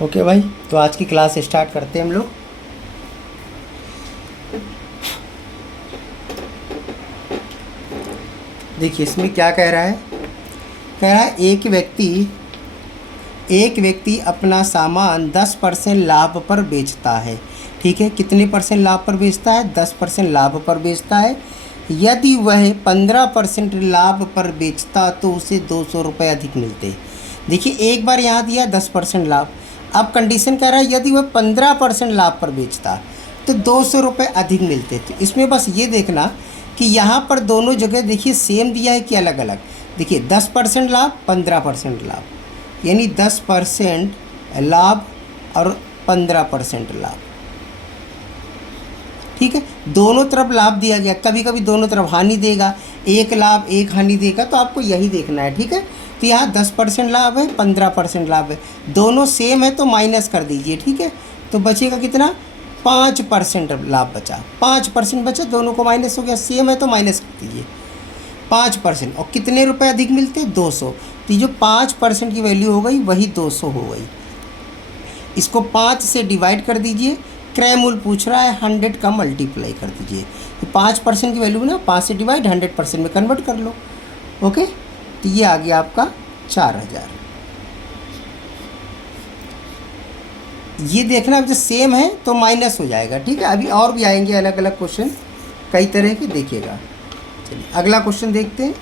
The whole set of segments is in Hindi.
ओके भाई, तो आज की क्लास स्टार्ट करते हैं हम लोग। देखिए इसमें क्या कह रहा है। कह रहा है एक व्यक्ति अपना सामान 10% लाभ पर बेचता है। ठीक है, कितने परसेंट लाभ पर बेचता है? 10% लाभ पर बेचता है। यदि वह 15% लाभ पर बेचता तो उसे 200 रुपये अधिक मिलते। देखिए एक बार यहाँ दिया 10% लाभ, अब कंडीशन कह रहा है यदि वह 15% लाभ पर बेचता तो 200 रुपये अधिक मिलते। तो इसमें बस ये देखना कि यहाँ पर दोनों जगह देखिए सेम दिया है कि अलग अलग। देखिए 10% लाभ, 15% लाभ, यानी 10% लाभ और 15% लाभ। ठीक है, दोनों तरफ लाभ दिया गया, कभी कभी दोनों तरफ हानि देगा, एक लाभ एक हानि देगा, तो आपको यही देखना है। ठीक है, तो यहाँ 10% लाभ है, 15% लाभ है, दोनों सेम है तो माइनस कर दीजिए। ठीक है, तो बचेगा कितना? 5% लाभ बचा, 5% बचा, दोनों को माइनस हो गया, सेम है तो माइनस कर दीजिए 5%। और कितने रुपए अधिक मिलते? 200। तो जो 5% की वैल्यू हो गई वही 200 हो गई। इसको 5 से डिवाइड कर दीजिए, क्रय मूल्य पूछ रहा है, 100 का मल्टीप्लाई कर दीजिए। तो 5% की वैल्यू ना 5 से डिवाइड 100% में कन्वर्ट कर लो। ओके, तो ये आ गया आपका 4000। ये देखना अब जो सेम है तो माइनस हो जाएगा। ठीक है, अभी और भी आएंगे अलग अलग क्वेश्चन कई तरह के, देखिएगा। चलिए अगला क्वेश्चन देखते हैं।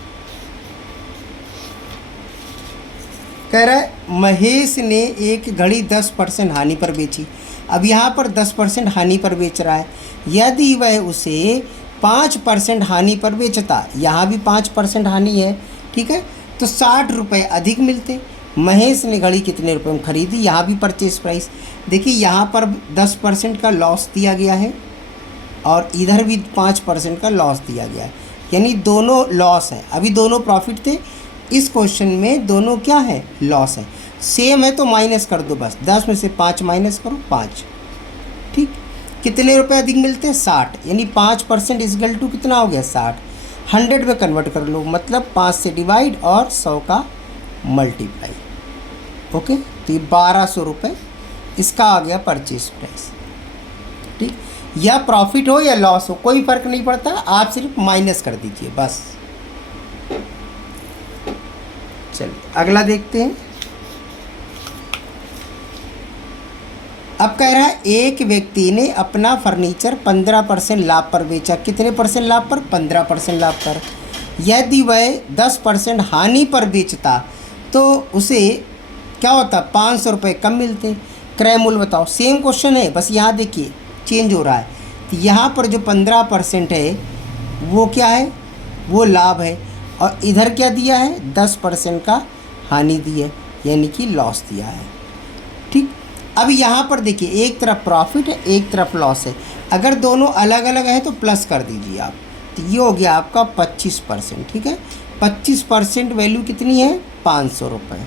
कह रहा है महेश ने एक घड़ी 10% हानि पर बेची। अब यहाँ पर 10% हानि पर बेच रहा है। यदि वह उसे 5% हानि पर बेचता, यहाँ भी 5% हानि है, ठीक है, तो 60 रुपये अधिक मिलते। महेश ने घड़ी कितने रुपए में खरीदी? यहाँ भी परचेज प्राइस। देखिए यहाँ पर 10% का लॉस दिया गया है और इधर भी 5% का लॉस दिया गया है, यानी दोनों लॉस है। अभी दोनों प्रॉफिट थे, इस क्वेश्चन में दोनों क्या है? लॉस है। सेम है तो माइनस कर दो, बस 10 में से 5 माइनस करो, 5। ठीक, कितने रुपए अधिक मिलते हैं? 60, यानी 5% इजगल टू कितना हो गया? 60। 100 में कन्वर्ट कर लो, मतलब 5 से डिवाइड और 100 का मल्टीप्लाई। ओके, तो ये 1200 रुपये इसका आ गया परचेज प्राइस। ठीक, या प्रॉफिट हो या लॉस हो कोई फ़र्क नहीं पड़ता, आप सिर्फ माइनस कर दीजिए बस। चलिए अगला देखते हैं। अब कह रहा है एक व्यक्ति ने अपना फर्नीचर 15% लाभ पर बेचा। कितने परसेंट लाभ पर? 15% लाभ पर। यदि वह 10% हानि पर बेचता तो उसे क्या होता? 500 रुपये कम मिलते। क्रय मूल्य बताओ। सेम क्वेश्चन है, बस यहाँ देखिए चेंज हो रहा है। तो यहाँ पर जो 15% है वो क्या है? वो लाभ है, और इधर क्या दिया है? 10% का हानि दी है, यानी कि लॉस दिया है। ठीक, अब यहाँ पर देखिए एक तरफ प्रॉफिट है एक तरफ लॉस है, अगर दोनों अलग अलग हैं तो प्लस कर दीजिए आप। तो ये हो गया आपका 25%। ठीक है, 25% वैल्यू कितनी है? 500 रुपये।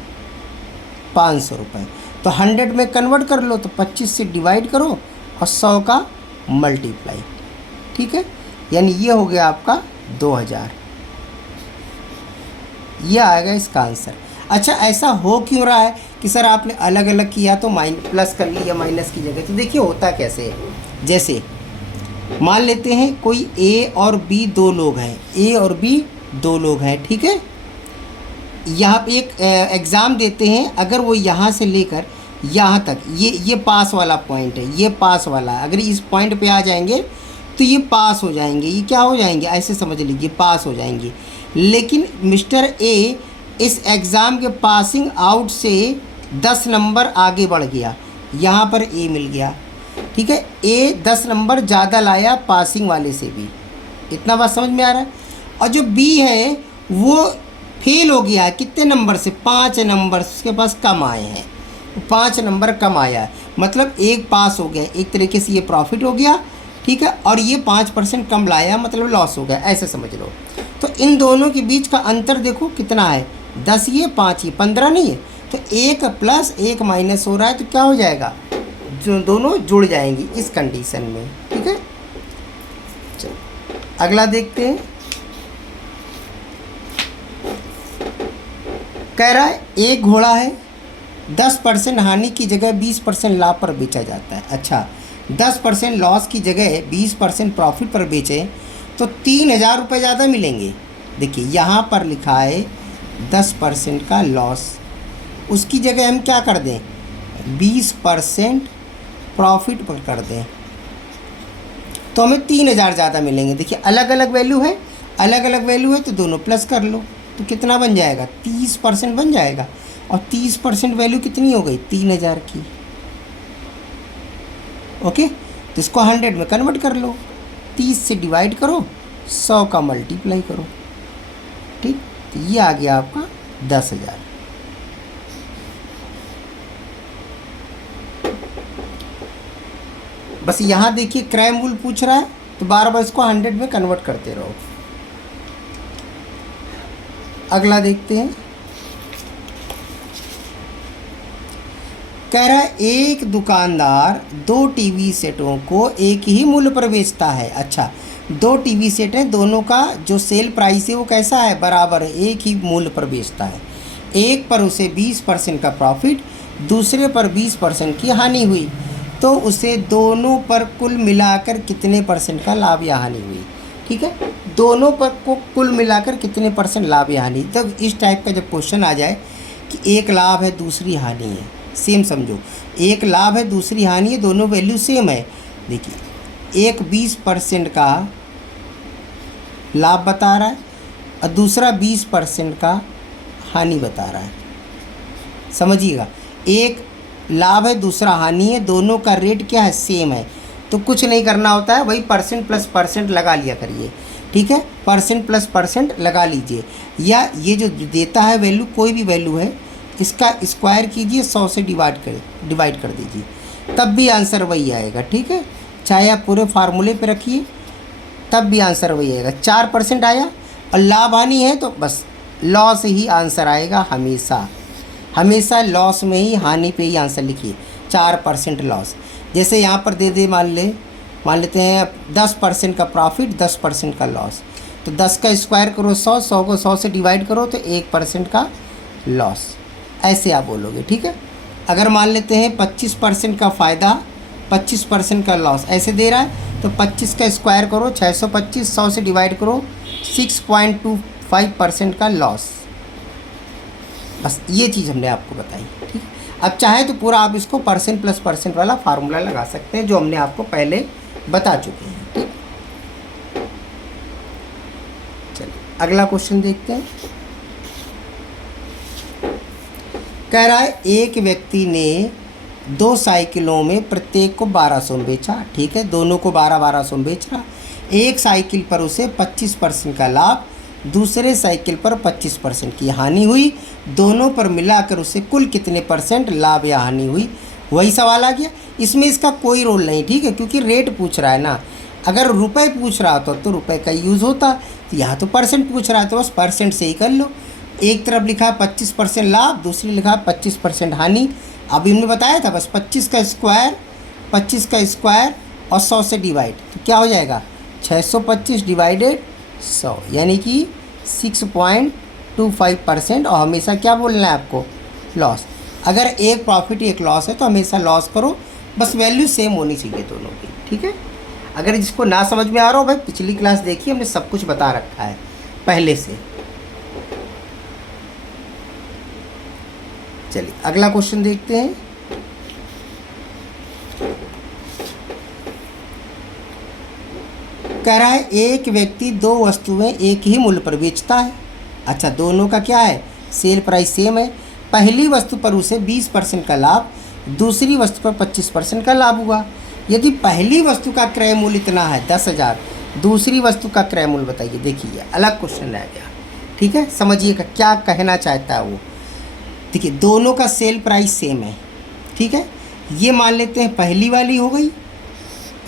500 रुपये तो 100 में कन्वर्ट कर लो, तो 25 से डिवाइड करो और 100 का मल्टीप्लाई। ठीक है, यानी ये हो गया आपका 2000। ये आएगा इसका आंसर। अच्छा, ऐसा हो क्यों रहा है कि सर आपने अलग अलग किया तो प्लस कर लिया माइनस की जगह? तो देखिए होता कैसे है। जैसे मान लेते हैं कोई ए और बी दो लोग हैं, ए और बी दो लोग हैं। ठीक है, यहाँ पे एक एग्ज़ाम देते हैं, अगर वो यहाँ से लेकर यहाँ तक ये पास वाला पॉइंट है, ये पास वाला, अगर इस पॉइंट पे आ जाएंगे तो ये पास हो जाएंगे, ये क्या हो जाएंगे? ऐसे समझ लीजिए पास हो जाएंगे। लेकिन मिस्टर ए इस एग्ज़ाम के पासिंग आउट से 10 नंबर आगे बढ़ गया, यहाँ पर ए मिल गया। ठीक है, ए 10 नंबर ज़्यादा लाया पासिंग वाले से भी, इतना बात समझ में आ रहा है। और जो बी है वो फेल हो गया है, कितने नंबर से? 5 नंबर उसके पास कम आए हैं, 5 नंबर कम आया है, मतलब एक पास हो गया। एक तरीके से ये प्रॉफिट हो गया। ठीक है, और ये 5% कम लाया मतलब लॉस हो गया, ऐसे समझ लो। तो इन दोनों के बीच का अंतर देखो कितना है? 10 ये 5 ये 15 नहीं है, तो 1 प्लस 1 माइनस हो रहा है, तो क्या हो जाएगा? जो दोनों जुड़ जाएंगी इस कंडीशन में। ठीक है, चलो अगला देखते हैं। कह रहा है एक घोड़ा है 10% हानि की जगह 20% लाभ पर बेचा जाता है। अच्छा, 10% लॉस की जगह 20% प्रॉफिट पर बेचें तो 3,000 रुपये ज़्यादा मिलेंगे। देखिए यहाँ पर लिखा है 10% का लॉस, उसकी जगह हम क्या कर दें, 20% प्रॉफिट पर कर दें तो हमें 3,000 ज़्यादा मिलेंगे। देखिए अलग अलग वैल्यू है, अलग अलग वैल्यू है तो दोनों प्लस कर लो तो कितना बन जाएगा, 30% बन जाएगा। और 30% वैल्यू कितनी हो गई, 3,000 की। ओके, तो इसको 100 में कन्वर्ट कर लो, 30 से डिवाइड करो, 100 का मल्टीप्लाई करो। ठीक, तो ये आ गया आपका 10,000। बस यहाँ देखिए क्रय मूल्य पूछ रहा है तो बार बार इसको 100 में कन्वर्ट करते रहो। अगला देखते हैं, कह रहा है एक दुकानदार 2 टीवी सेटों को एक ही मूल्य पर बेचता है। अच्छा, 2 टीवी सेट हैं, दोनों का जो सेल प्राइस है वो कैसा है, बराबर है, एक ही मूल्य पर बेचता है। एक पर उसे 20% का प्रॉफिट, दूसरे पर 20% की हानि हुई, तो उसे दोनों पर कुल मिलाकर कितने परसेंट का लाभ या हानि हुई। ठीक है, दोनों पर को कुल मिलाकर कितने परसेंट लाभ या हानि। तब इस टाइप का जब क्वेश्चन आ जाए कि एक लाभ है दूसरी हानि है, सेम समझो, एक लाभ है दूसरी हानि है, दोनों वैल्यू सेम है। देखिए एक 20% का लाभ बता रहा है और दूसरा 20% का हानि बता रहा है। समझिएगा, एक लाभ है दूसरा हानि है, दोनों का रेट क्या है, सेम है। तो कुछ नहीं करना होता है, वही परसेंट प्लस परसेंट लगा लिया करिए। ठीक है, परसेंट प्लस परसेंट लगा लीजिए, या ये जो देता है वैल्यू, कोई भी वैल्यू है, इसका स्क्वायर कीजिए, 100 से डिवाइड कर दीजिए, तब भी आंसर वही आएगा। ठीक है, चाहे आप पूरे फार्मूले पे रखिए तब भी आंसर वही आएगा। 4% आया और लाभ हानि है तो बस लॉस ही आंसर आएगा, हमेशा हमेशा लॉस में ही, हानि पे ही आंसर लिखिए। 4% लॉस, जैसे यहाँ पर दे दे, मान लेते हैं 10% का प्रॉफिट, 10% का लॉस, तो 10 का स्क्वायर करो 100, 100 को 100 से डिवाइड करो तो 1% का लॉस, ऐसे आप बोलोगे। ठीक है, अगर मान लेते हैं 25% का फ़ायदा, 25% का लॉस, ऐसे दे रहा है तो 25 का स्क्वायर करो 625, 100 से डिवाइड करो 6.25% का लॉस। बस ये चीज़ हमने आपको बताई। ठीक है, अब चाहे तो पूरा आप इसको परसेंट प्लस परसेंट वाला फार्मूला लगा सकते हैं जो हमने आपको पहले बता चुके हैं। ठीक, चलिए अगला क्वेश्चन देखते हैं। कह रहा है एक व्यक्ति ने 2 साइकिलों में प्रत्येक को 1200 में बेचा। ठीक है, दोनों को 1200 में बेच रहा। एक साइकिल पर उसे 25% का लाभ, दूसरे साइकिल पर 25% की हानि हुई, दोनों पर मिलाकर उसे कुल कितने परसेंट लाभ या हानि हुई। वही सवाल आ गया, इसमें इसका कोई रोल नहीं। ठीक है, क्योंकि रेट पूछ रहा है ना, अगर रुपए पूछ रहा होता तो रुपए का यूज़ होता, तो यहाँ तो परसेंट पूछ रहा है तो बस परसेंट से ही कर लो। एक तरफ लिखा 25% लाभ, दूसरी लिखा 25% हानि। अभी हमने बताया था बस 25 का स्क्वायर और 100 से डिवाइड, तो क्या हो जाएगा 625 डिवाइडेड 100, यानी कि 6.25%। और हमेशा क्या बोलना है आपको, लॉस। अगर एक प्रॉफिट एक लॉस है तो हमेशा लॉस करो, बस वैल्यू सेम होनी चाहिए दोनों की। ठीक है, अगर जिसको ना समझ में आ रहा हो भाई पिछली क्लास देखिए, हमने सब कुछ बता रखा है पहले से। चलिए अगला क्वेश्चन देखते हैं। कह रहा है एक व्यक्ति 2 वस्तुएं एक ही मूल्य पर बेचता है। अच्छा, दोनों का क्या है, सेल प्राइस सेम है। पहली वस्तु पर उसे 20% का लाभ, दूसरी वस्तु पर 25% का लाभ हुआ। यदि पहली वस्तु का क्रय मूल्य इतना है 10,000, दूसरी वस्तु का क्रय मूल्य बताइए। देखिए अलग क्वेश्चन रह गया। ठीक है, समझिएगा क्या कहना चाहता है वो। देखिए दोनों का सेल प्राइस सेम है। ठीक है, ये मान लेते हैं पहली वाली हो गई,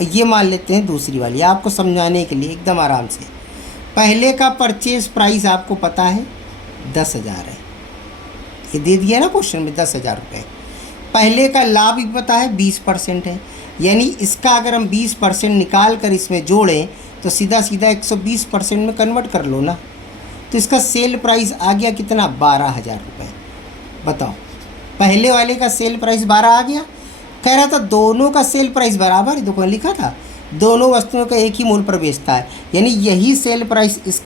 ये मान लेते हैं दूसरी वाली, आपको समझाने के लिए एकदम आराम से। पहले का परचेज प्राइस आपको पता है 10,000 है, ये दे दिया ना क्वेश्चन में 10,000 रुपये। पहले का लाभ भी पता है 20% है, यानी इसका अगर हम 20% निकाल कर इसमें जोड़ें तो सीधा सीधा 120% में कन्वर्ट कर लो ना, तो इसका सेल प्राइस आ गया कितना, 12,000 रुपये। बताओ पहले वाले का सेल प्राइस 12 आ गया, कह रहा था दोनों का सेल प्राइस बराबर है, दुकान लिखा था दोनों वस्तुओं का एक ही मूल्य पर बेचता है, यानी यही सेल प्राइस इस